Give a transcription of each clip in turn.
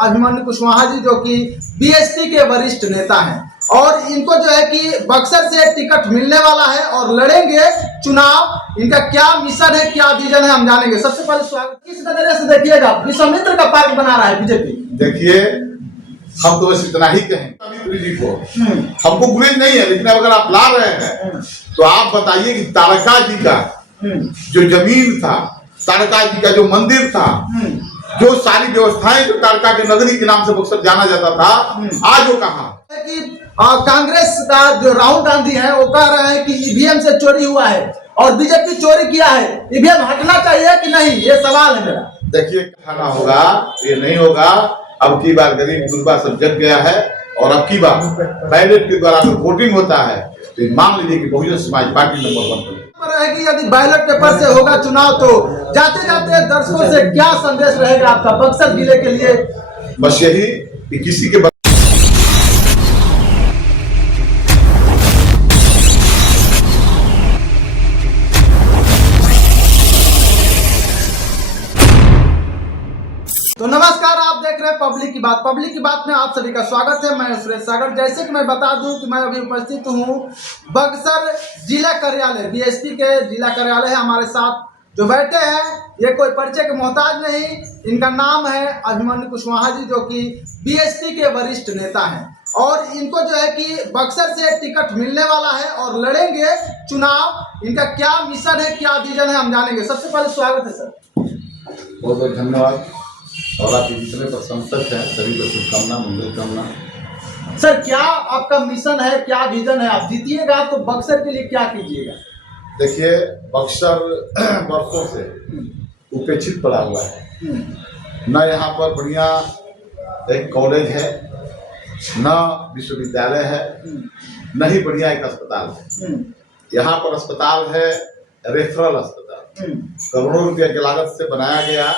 अभिमन्यु कुशवाहा जी, जो कि बीएसपी के वरिष्ठ नेता हैं और इनको जो है कि बक्सर से टिकट मिलने वाला है और लड़ेंगे चुनाव। इनका क्या मिशन है, क्या विजन है, हम जानेंगे। सबसे पहले स्वागत किस नजरिए से देखिएगा, विश्वामित्र का पार्क बना रहा है बीजेपी। देखिए, हम तो बस इतना ही कहें विश्वामित्र जी को, हमको गुरेज नहीं है, लेकिन अगर आप ला रहे हैं तो आप बताइए कि तारका जी का जो जमीन था, तारका जी का जो मंदिर था, जो सारी व्यवस्थाएं जो तारका के नगरी के नाम से बक्सर जाना जाता था, आज वो कहाँ कि कांग्रेस का जो राहुल गांधी है वो कह रहे हैं कि ईवीएम से चोरी हुआ है और बीजेपी चोरी किया है, ईवीएम हटना चाहिए कि नहीं, ये सवाल है मेरा। देखिए, खाना होगा, ये नहीं होगा। अब की बार गरीब गुरबा सब जग गया है और अब की बार बैलेट के द्वारा अगर वोटिंग होता है तो मान लीजिए कि बहुजन समाज पार्टी नंबर 1 पर है कि यदि बैलेट पेपर से होगा चुनाव तो जाते जाते दर्शकों से क्या संदेश रहेगा आपका बक्सर जिले के लिए? बस यही कि किसी के तो नमस्कार, आप देख रहे हैं पब्लिक की बात। पब्लिक की बात में आप सभी का स्वागत है। मैं सुरेश सागर। जैसे कि मैं बता दूं कि मैं अभी उपस्थित हूं बक्सर जिला कार्यालय, बीएसपी के जिला कार्यालय है। हमारे साथ जो बैठे हैं ये कोई परिचय के मोहताज नहीं, इनका नाम है अभिमन्यु कुशवाहा जी, जो कि बीएसपी के वरिष्ठ नेता हैं और इनको जो है कि बक्सर से टिकट मिलने वाला है और लड़ेंगे चुनाव। इनका क्या मिशन है, क्या विजन है, हम जानेंगे। सबसे पहले स्वागत है सर। बहुत बहुत धन्यवाद और आपके जितने प्रशंसक हैं सभी को शुभकामना, मंगल कामना। सर, क्या आपका मिशन है, क्या विजन है? आप जीतिएगा तो बक्सर के लिए क्या कीजिएगा? देखिए, बक्सर वर्षों से उपेक्षित पड़ा हुआ है। न यहाँ पर बढ़िया एक कॉलेज है, न विश्वविद्यालय है, न ही बढ़िया एक अस्पताल है। यहाँ पर अस्पताल है रेफरल अस्पताल, करोड़ों रुपया की लागत से बनाया गया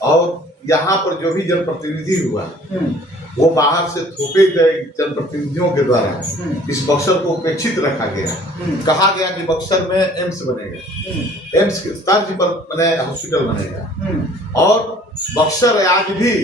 और यहाँ पर जो भी जनप्रतिनिधि हुआ वो बाहर से थोपे गए जनप्रतिनिधियों के द्वारा इस बक्सर को उपेक्षित रखा गया। कहा गया कि बक्सर में एम्स बनेगा, एम्स के तर्ज पर बने हॉस्पिटल बनेगा और बक्सर आज भी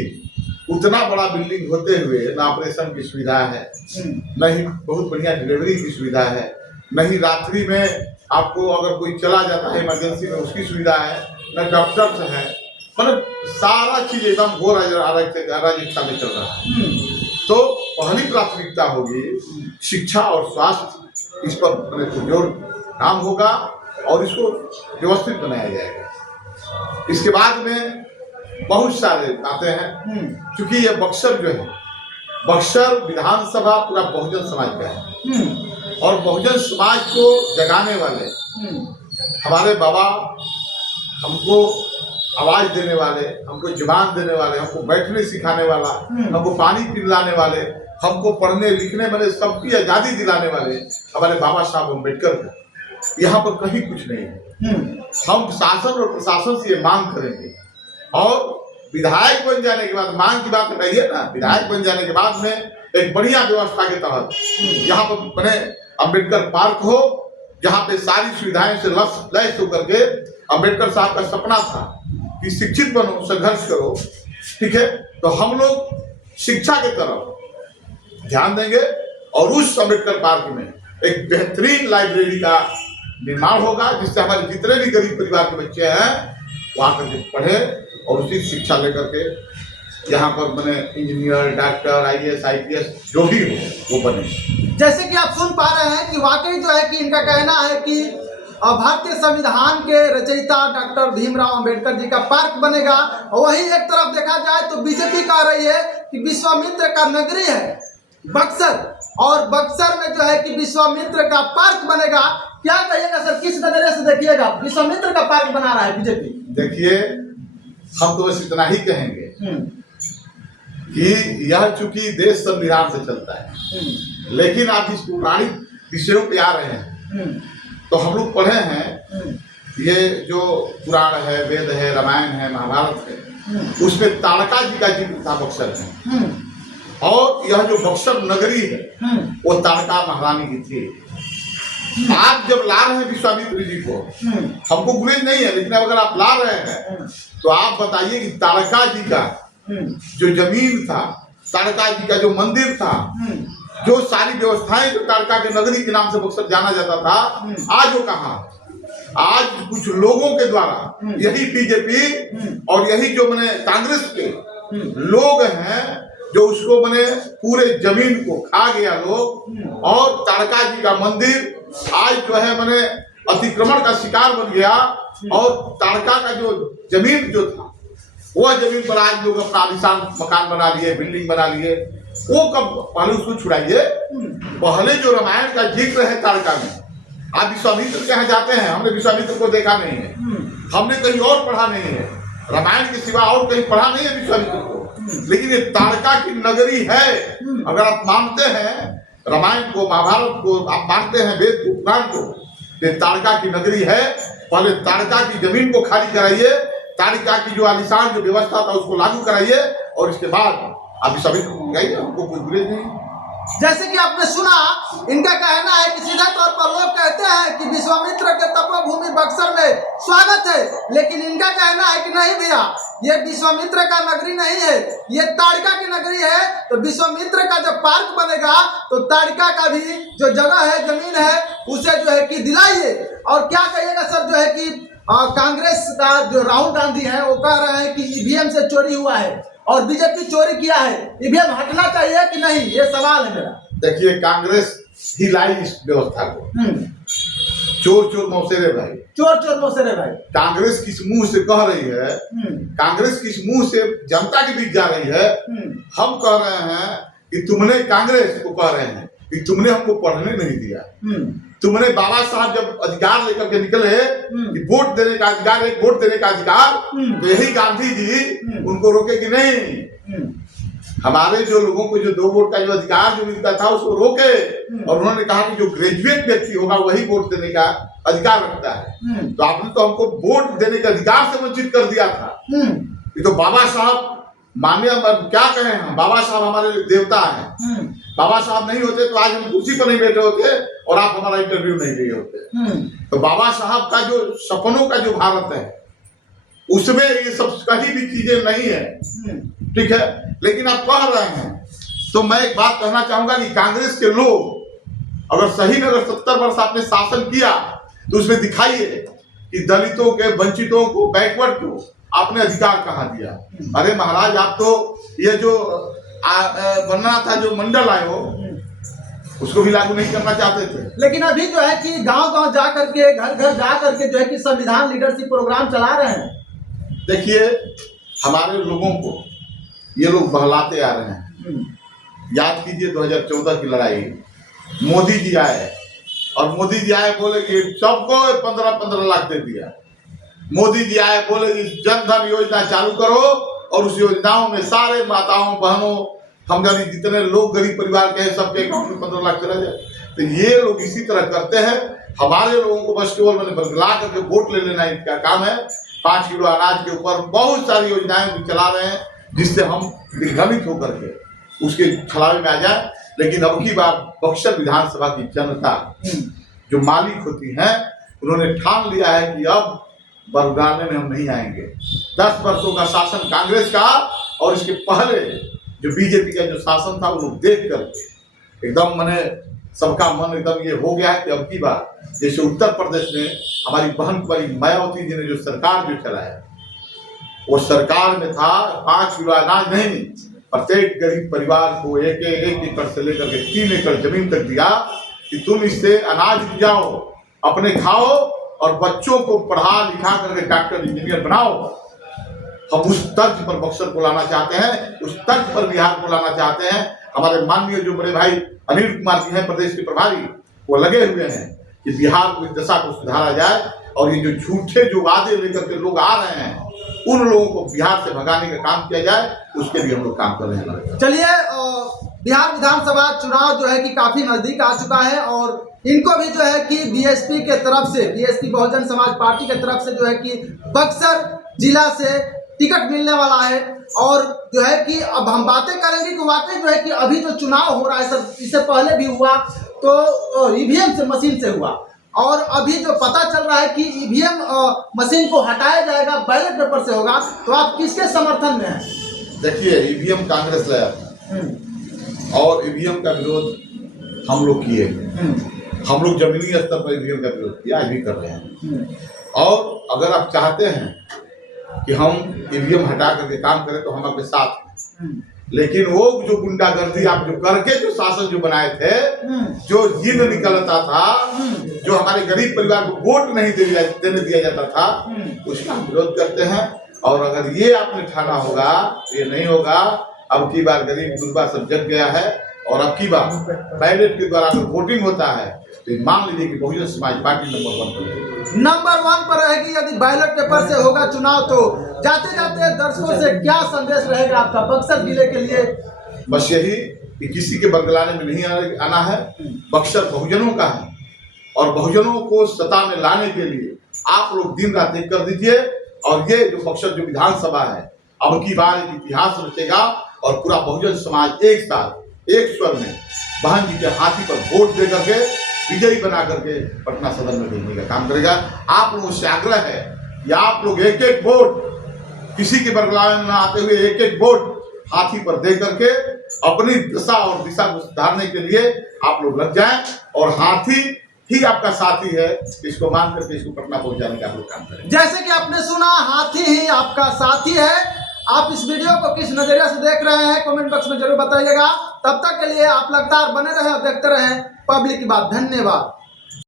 उतना बड़ा बिल्डिंग होते हुए न ऑपरेशन की सुविधा है, न ही बहुत बढ़िया डिलीवरी की सुविधा है, न ही रात्रि में आपको अगर कोई चला जाता है इमरजेंसी में उसकी सुविधा है, न डॉक्टर्स है। मतलब सारा चीज एकदम घोर अराजकता में चल रहा है। तो पहली प्राथमिकता होगी शिक्षा और स्वास्थ्य, इस पर जोर काम होगा और इसको व्यवस्थित बनाया जाएगा। इसके बाद में बहुत सारे बातें हैं, क्योंकि ये बक्सर जो है, बक्सर विधानसभा पूरा बहुजन समाज का है और बहुजन समाज को जगाने वाले हमारे बाबा, हमको आवाज देने वाले, हमको जुबान देने वाले, हमको बैठने सिखाने वाला, हमको पानी पिलाने वाले, हमको पढ़ने लिखने वाले, सबकी आजादी दिलाने वाले हमारे बाबा साहब अम्बेडकर का यहाँ पर कहीं कुछ नहीं है। हम शासन और प्रशासन से ये मांग करेंगे और विधायक बन जाने के बाद, मांग की बात कहिए ना, विधायक बन जाने के बाद में एक बढ़िया व्यवस्था के तहत यहाँ पर बने अम्बेडकर पार्क हो, जहाँ पे सारी सुविधाएं से लैस होकर के अम्बेडकर साहब का सपना था कि शिक्षित बनो, संघर्ष करो। ठीक है, तो हम लोग शिक्षा के तरफ ध्यान देंगे और उस अम्बेडकर पार्क में एक बेहतरीन लाइब्रेरी का निर्माण होगा, जिससे हमारे जितने भी गरीब परिवार के बच्चे हैं वहाँ करके पढ़े और उसी शिक्षा लेकर के यहाँ पर बने इंजीनियर, डॉक्टर, IAS, IPS जो भी हो वो बने। जैसे कि आप सुन पा रहे हैं कि वाकई जो है कि इनका कहना है कि भारतीय संविधान के रचयिता डॉक्टर भीमराव अंबेडकर जी का पार्क बनेगा। वहीं एक तरफ देखा जाए तो बीजेपी कह रही है कि विश्वामित्र का नगरी है बक्सर और बक्सर में जो है कि विश्वामित्र का पार्क बनेगा। क्या कहिएगा सर, किस नजरिए से देखिएगा, विश्वामित्र का पार्क बना रहा है बीजेपी? देखिए, हम तो बस इतना ही कहेंगे कि यह चूंकि देश संविधान से चलता है, लेकिन आप इस पौराणिक विषयों पे आ रहे हैं तो हम लोग पढ़े हैं ये जो पुराण है, वेद है, रामायण है, महाभारत है, उसमें तारका जी का जिक्र था बक्सर में और यह जो बक्सर नगरी है वो तारका महारानी की थी। आप जब ला रहे हैं विश्वामित्र जी को, हमको गुरेज नहीं है, लेकिन अगर आप ला रहे हैं तो आप बताइए कि तारका जी का जो जमीन था, तारका जी का जो मंदिर था, जो सारी व्यवस्थाएं जो तारका के नगरी के नाम से बक्सर जाना जाता था, आज वो कहाँ? आज कुछ लोगों के द्वारा यही बीजेपी और यही जो मैंने कांग्रेस के लोग हैं जो उसको मैंने पूरे जमीन को खा गया लोग, और तारका जी का मंदिर आज जो है मैंने अतिक्रमण का शिकार बन गया, और तारका का जो जमीन जो था वह जमीन पर आज लोग अपना आलीशान मकान बना लिए, बिल्डिंग बना लिए। वो कब? पहले उसको छुड़ाइए। पहले जो रामायण का जिक्र है तारका में, आप विश्वामित्र के यहाँ जाते हैं, हमने विश्वामित्र को देखा नहीं है, हमने कहीं और पढ़ा नहीं है, रामायण के सिवा और कहीं पढ़ा नहीं है विश्वामित्र को। लेकिन ये तारका की नगरी है। अगर आप मानते हैं रामायण को, महाभारत को, आप मानते हैं वेद को, पुराण को, ये तारका की नगरी है। पहले तारका की जमीन को खाली कराइए, तारका की जो आलिशान जो व्यवस्था था उसको लागू कराइए, और इसके बाद आप विश्वामित्र को गाइए, हमको कोई गुरेज नहीं। जैसे कि आपने सुना, इनका कहना है कि सीधा तौर पर लोग कहते हैं कि विश्वामित्र के तपोभूमि बक्सर में स्वागत है, लेकिन इनका कहना है कि नहीं भैया, ये विश्वामित्र का नगरी नहीं है, ये ताड़का की नगरी है। तो विश्वामित्र का जब पार्क बनेगा तो ताड़का का भी जो जगह है, जमीन है, उसे जो है कि दिलाइए। और क्या कहिएगा सर, जो है कि कांग्रेस का जो राहुल गांधी है वो कह रहे हैं कि ईवीएम से चोरी हुआ है और बीजेपी चोरी किया है, ईवीएम हटना चाहिए कि नहीं, ये सवाल है मेरा। देखिए, कांग्रेस ही लाई इस व्यवस्था को। चोर चोर मौसेरे भाई, चोर चोर मौसेरे भाई। कांग्रेस किस मुंह से कह रही है, कांग्रेस किस मुंह से जनता के बीच जा रही है। हम कह रहे हैं कि तुमने, कांग्रेस को कह रहे हैं कि तुमने हमको पढ़ने नहीं दिया। तुमने बाबा साहब जब अधिकार लेकर के निकले कि वोट देने का अधिकार, एक वोट देने का अधिकार, तो यही गांधी जी उनको रोके कि नहीं, हमारे जो लोगों को जो 2 वोट का जो अधिकार जो मिलता था उसको रोके, और उन्होंने कहा कि जो ग्रेजुएट व्यक्ति होगा वही वोट देने का अधिकार रखता है। तो आपने तो हमको वोट देने के अधिकार से वंचित कर दिया था। ये तो बाबा साहब माननीय, क्या कहें हम, बाबा साहब हमारे देवता हैं। बाबा साहब नहीं होते तो आज हम कुर्सी पर नहीं बैठे होते और आप हमारा इंटरव्यू नहीं लिए होते। तो बाबा साहब का जो सपनों का जो भारत है उसमें ये सब कहीं भी चीजें नहीं है, ठीक है। लेकिन आप कह रहे हैं, तो मैं एक बात कहना चाहूंगा कि कांग्रेस के लोग अगर सही में अगर 70 वर्ष आपने शासन किया तो उसमें दिखाइए कि दलितों के, वंचितों को, बैकवर्ड को आपने अधिकार कहाँ दिया। अरे महाराज, आप तो ये जो बनना था जो मंडल आयो उसको भी लागू नहीं करना चाहते थे। लेकिन अभी जो है कि गांव-गांव जा करके, घर घर जा करके जो है कि संविधान लीडरशिप प्रोग्राम चला रहे हैं। देखिए, हमारे लोगों को ये लोग बहलाते आ रहे हैं। याद कीजिए 2014 की लड़ाई, मोदी जी आए और मोदी जी आए बोले कि सबको 15-15 लाख दे दिया। मोदी जी आए बोले कि जनधन योजना चालू करो, और उस योजनाओं में सारे माताओं, बहनों, हम जानी जितने लोग गरीब परिवार के हैं सबके अकाउंट में 15 लाख चला जाए। तो ये लोग इसी तरह करते हैं। हमारे लोगों को बस केवल मैंने बदला करके वोट ले लेना इनका काम है। 5 किलो अनाज के ऊपर बहुत सारी योजनाएं भी चला रहे हैं जिससे हम दिग्भ्रमित होकर के उसके छलावे में आ जाए। लेकिन अब की बार बक्सर विधानसभा की जनता जो मालिक होती है, उन्होंने ठान लिया है कि अब बरगाने में हम नहीं आएंगे। 10 वर्षों का शासन कांग्रेस का और इसके पहले जो बीजेपी का जो शासन था, वो लोग देख कर एकदम मैंने सबका मन एकदम ये हो गया है कि अब की बार जैसे उत्तर प्रदेश में हमारी बहन परी मायावती जी ने जो सरकार जो चलाया, वो सरकार में था 5 किलो अनाज नहीं, प्रत्येक गरीब परिवार को 1 एकड़ से लेकर के 3 एकड़ जमीन तक दिया कि तुम इससे अनाज जाओ, अपने खाओ और बच्चों को पढ़ा लिखा करके डॉक्टर, इंजीनियर बनाओ। हम उस तर्ज पर बक्सर को लाना चाहते हैं, उस तर्ज पर बिहार को लाना चाहते हैं। हमारे माननीय जो बड़े भाई अनिल कुमार जी हैं, प्रदेश के प्रभारी, वो लगे हुए हैं कि बिहार को इस दशा को सुधारा जाए, और ये जो झूठे जो वादे लेकर के लोग आ रहे हैं उन लोगों को बिहार से भगाने का काम किया जाए, उसके लिए हम लोग काम कर रहे हैं। चलिए, बिहार विधानसभा चुनाव जो है कि काफी नजदीक आ चुका है, और इनको भी जो है कि बीएसपी के तरफ से, बीएसपी बहुजन समाज पार्टी के तरफ से जो है कि बक्सर जिला से टिकट मिलने वाला है। और जो है कि अब हम बातें करेंगे कि वाकई जो है कि अभी जो चुनाव हो रहा है सर, इससे पहले भी हुआ तो ईवीएम से, मशीन से हुआ, और अभी जो पता चल रहा है कि ईवीएम मशीन को हटाया जाएगा, बैलेट पेपर से होगा। तो आप किसके समर्थन में हैं? देखिए, ईवीएम कांग्रेस लाया था और ईवीएम का विरोध हम लोग किए। हम लोग जमीनी स्तर पर ईवीएम का विरोध किया, आज भी कर रहे हैं। और अगर आप चाहते हैं कि हम ईवीएम हटा करके काम करें तो हम आपके साथ हैं। लेकिन वो जो गुंडागर्दी आप जो करके जो शासन जो बनाए थे, जो जिन निकलता था, जो हमारे गरीब परिवार को वोट नहीं देने दिया जाता था, उसका हम विरोध करते हैं। और अगर ये आपने ठाना होगा, ये नहीं होगा। अब की बार गरीब गुरबा सब जग गया है और अब की बार बैलेट के द्वारा अगर वोटिंग होता है तो मान लीजिए कि बहुजन समाज पार्टी नंबर 1 पर रहेगी। यदि बैलेट पेपर से होगा चुनाव तो जाते जाते दर्शकों से क्या संदेश रहेगा आपका बक्सर जिले के लिए? बस यही कि किसी के बरगलाने में नहीं आना है। बक्सर बहुजनों का है और बहुजनों को सत्ता में लाने के लिए आप लोग दिन रात एक कर दीजिए। और ये जो बक्सर जो विधानसभा है, अब की बार एक इतिहास रचेगा और पूरा बहुजन समाज एक साथ एक स्वर में बहन जी के हाथी पर वोट दे करके विजयी बना करके पटना सदन में भेजने का काम करेगा। आप लोगों से आग्रह है कि आप लोग एक एक वोट, किसी के बरगलाने में न आते हुए एक एक वोट हाथी पर दे करके अपनी दशा और दिशा को सुधारने के लिए आप लोग लग जाएं और हाथी ही आपका साथी है, इसको मान करके इसको पटना पहुंचाने का आप लोग काम करें। जैसे कि आपने सुना, हाथी ही आपका साथी है। आप इस वीडियो को किस नजरिए से देख रहे हैं कमेंट बॉक्स में जरूर बताइएगा। तब तक के लिए आप लगातार बने रहे और देखते रहे पब्लिक की बात। धन्यवाद।